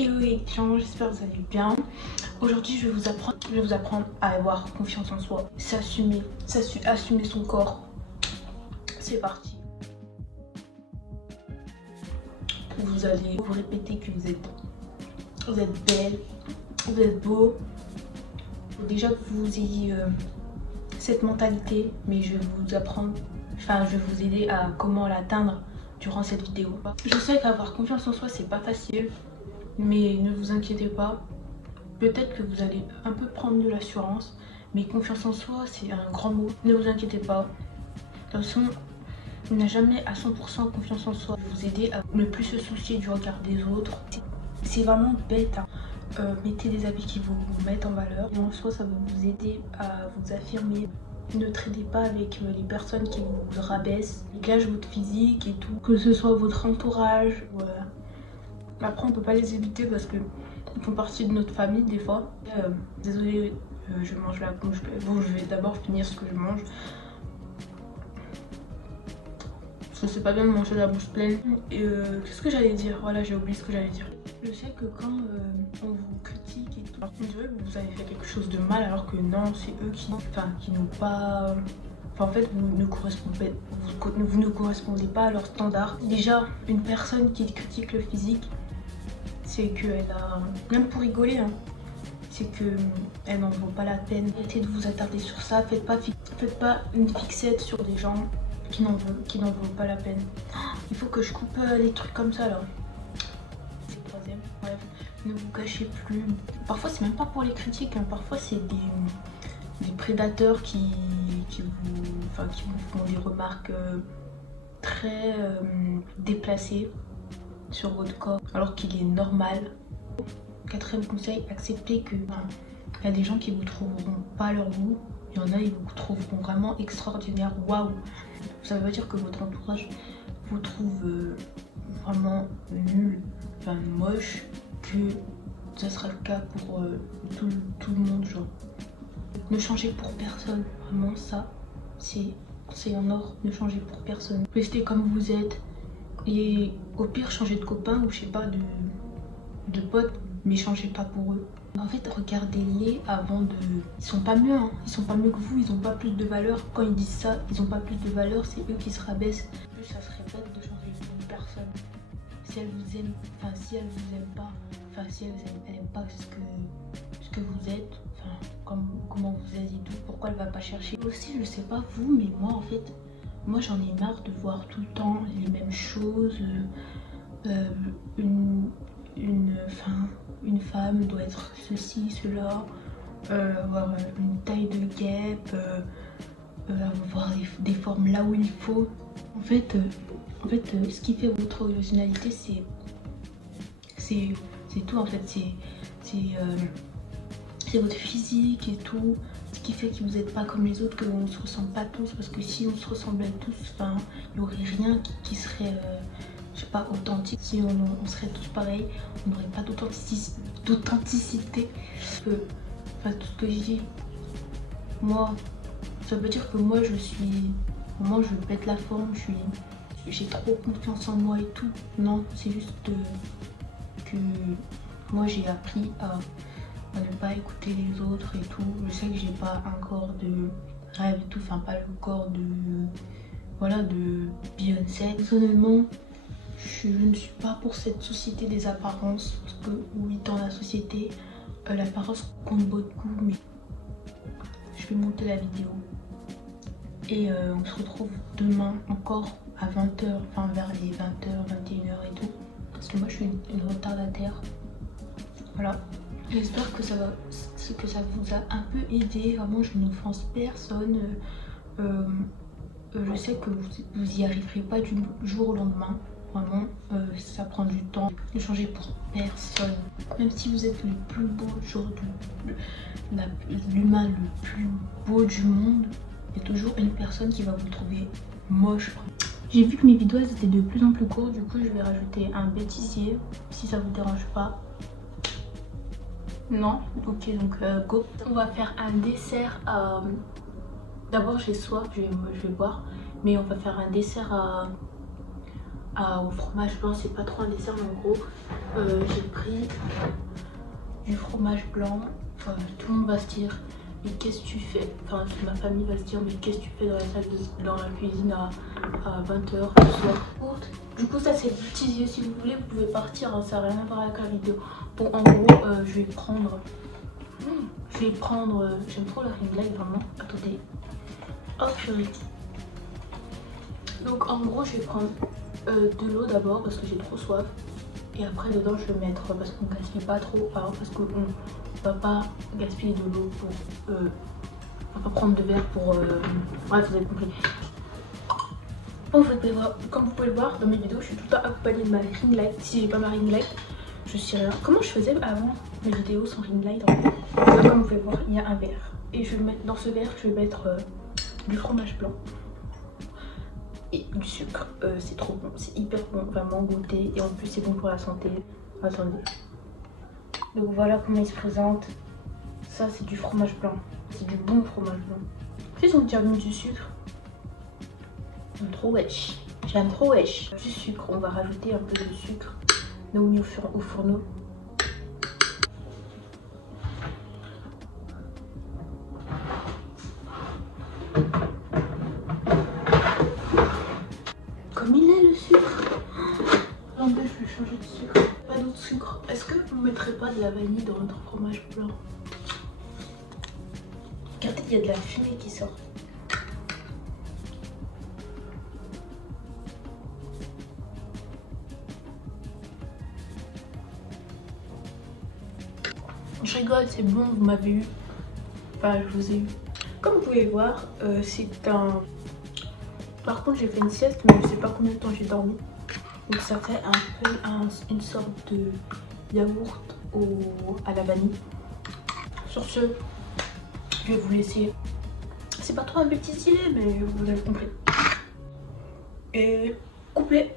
Hello les gens, j'espère que vous allez bien. Aujourd'hui je vais vous apprendre à avoir confiance en soi, s'assumer, assumer son corps. C'est parti. Vous allez vous répéter que vous êtes belle, vous êtes beau. Déjà que vous ayez cette mentalité, mais je vais vous aider à comment l'atteindre durant cette vidéo. Je sais qu'avoir confiance en soi c'est pas facile, mais ne vous inquiétez pas. Peut-être que vous allez un peu prendre de l'assurance, mais confiance en soi c'est un grand mot. Ne vous inquiétez pas. De toute façon, on n'a jamais à 100% confiance en soi. Je vais vous aider à ne plus se soucier du regard des autres. C'est vraiment bête, hein. Mettez des habits qui vous mettent en valeur. Et en soi, ça va vous aider à vous affirmer. Ne traitez pas avec les personnes qui vous rabaissent, qui gâchent votre physique et tout. Que ce soit votre entourage. Voilà. Après, on peut pas les éviter parce que ils font partie de notre famille des fois. Désolée, je mange la bouche. Bon, je vais d'abord finir ce que je mange. Parce que c'est pas bien de manger la bouche pleine. Et qu'est-ce que j'allais dire? Voilà, j'ai oublié ce que j'allais dire. Je sais que quand on vous critique et tout, on dirait que vous avez fait quelque chose de mal alors que non, c'est eux qui n'ont pas... en fait, vous ne correspondez pas à leurs standards. Déjà, une personne qui critique le physique, c'est qu'elle a... Même pour rigoler, hein, c'est qu'elle n'en vaut pas la peine. Arrêtez de vous attarder sur ça. Faites pas une fixette sur des gens qui n'en vaut pas la peine. Il faut que je coupe les trucs comme ça là. C'est le troisième. Bref, ne vous cachez plus. Parfois c'est même pas pour les critiques, hein. Parfois c'est des prédateurs qui vous font des remarques très déplacées sur votre corps alors qu'il est normal. Quatrième conseil, acceptez que il y a des gens qui vous trouveront pas à leur goût. Il y en a, ils vous trouveront vraiment extraordinaire. Waouh! Ça veut pas dire que votre entourage vous trouve vraiment nul, enfin moche, que ça sera le cas pour tout le monde. Genre, ne changez pour personne. Vraiment, ça, c'est en or. Ne changez pour personne. Restez comme vous êtes. Et au pire, changez de copain ou je sais pas, de pote, mais changez pas pour eux. En fait, regardez-les avant de... Ils sont pas mieux, hein. Ils sont pas mieux que vous, ils ont pas plus de valeur. Quand ils disent ça, ils ont pas plus de valeur, c'est eux qui se rabaissent. En plus, ça serait bête de changer une personne. Si elle vous aime, si elle vous aime pas, si elle aime pas ce que vous êtes, comment vous êtes et tout, pourquoi elle va pas chercher? Aussi, je sais pas vous, mais moi en fait, moi j'en ai marre de voir tout le temps les mêmes choses. Une femme doit être ceci, cela, avoir une taille de guêpe, avoir des formes là où il faut. En fait, ce qui fait votre originalité, c'est tout en fait. C'est votre physique et tout. Ce qui fait que vous n'êtes pas comme les autres, qu'on ne se ressemble pas tous. Parce que si on se ressemblait tous, il n'y aurait rien qui serait... je sais pas, authentique. Si on serait tous pareils, on n'aurait pas d'authenticité. Tout ce que je dis, moi, ça veut dire que moi je pète la forme, j'ai trop confiance en moi et tout. Non, c'est juste que moi j'ai appris à ne pas écouter les autres et tout. Je sais que j'ai pas un corps de rêve et tout, pas le corps de Beyoncé. Personnellement, je ne suis pas pour cette société des apparences, parce que oui, dans la société, l'apparence compte beaucoup, mais je vais monter la vidéo. Et on se retrouve demain encore à 20h, vers les 20h, 21h et tout. Parce que moi je suis une retardataire. Voilà. J'espère que ça vous a un peu aidé. Vraiment, je n'offense personne. Je sais que vous y arriverez pas du jour au lendemain. Vraiment, ça prend du temps. Ne changez pour personne. Même si vous êtes le plus beau, l'humain le plus beau du monde, il y a toujours une personne qui va vous trouver moche. J'ai vu que mes vidéos étaient de plus en plus courtes, du coup je vais rajouter un bêtisier, si ça vous dérange pas. Non? Ok, donc go. On va faire un dessert à... D'abord j'ai soif, je vais boire, mais on va faire un dessert au fromage blanc. C'est pas trop un dessert, mais en gros, j'ai pris du fromage blanc. Enfin, tout le monde va se dire, mais qu'est-ce que tu fais? Enfin, ma famille va se dire, mais qu'est-ce que tu fais dans la salle dans la cuisine à 20 h le soir? Du coup, ça c'est le petit yeux. Si vous voulez, vous pouvez partir, hein, ça n'a rien à voir avec la vidéo. Bon, en gros, je vais prendre. J'aime trop la ring light, vraiment. Attendez. Hop, purée. Donc, en gros, je vais prendre de l'eau d'abord parce que j'ai trop soif. Et après, dedans, je vais mettre, parce qu'on gaspille pas trop, enfin, parce qu'on va pas gaspiller de l'eau pour. On va pas prendre de verre pour. Bref, vous avez compris. Comme vous pouvez le voir dans mes vidéos, je suis tout le temps accompagnée de ma ring light. Si j'ai pas ma ring light, je sais rien. Comment je faisais avant mes vidéos sans ring light en fait? Comme vous pouvez voir, il y a un verre. Et je vais mettre dans ce verre, je vais mettre du fromage blanc et du sucre. C'est trop bon, c'est hyper bon, vraiment goûter. Et en plus, c'est bon pour la santé. Attendez. Donc voilà comment il se présente. Ça, c'est du fromage blanc. C'est du bon fromage blanc. Juste on tire du sucre. J'aime trop wesh. J'aime trop wesh. Du sucre, on va rajouter un peu de sucre. Nous mis au fourneau. Comme il est le sucre. Attendez, je vais changer de sucre. Pas d'autre sucre. Est-ce que vous ne mettrez pas de la vanille dans votre fromage blanc? Regardez, il y a de la fumée qui sort. Je rigole, c'est bon, vous m'avez eu. Enfin, je vous ai eu. Comme vous pouvez voir, c'est un... Par contre, j'ai fait une sieste, mais je sais pas combien de temps j'ai dormi. Donc ça fait un peu une sorte de yaourt à la vanille. Sur ce, je vais vous laisser. C'est pas trop un petit stylé, mais vous avez compris. Et coupez.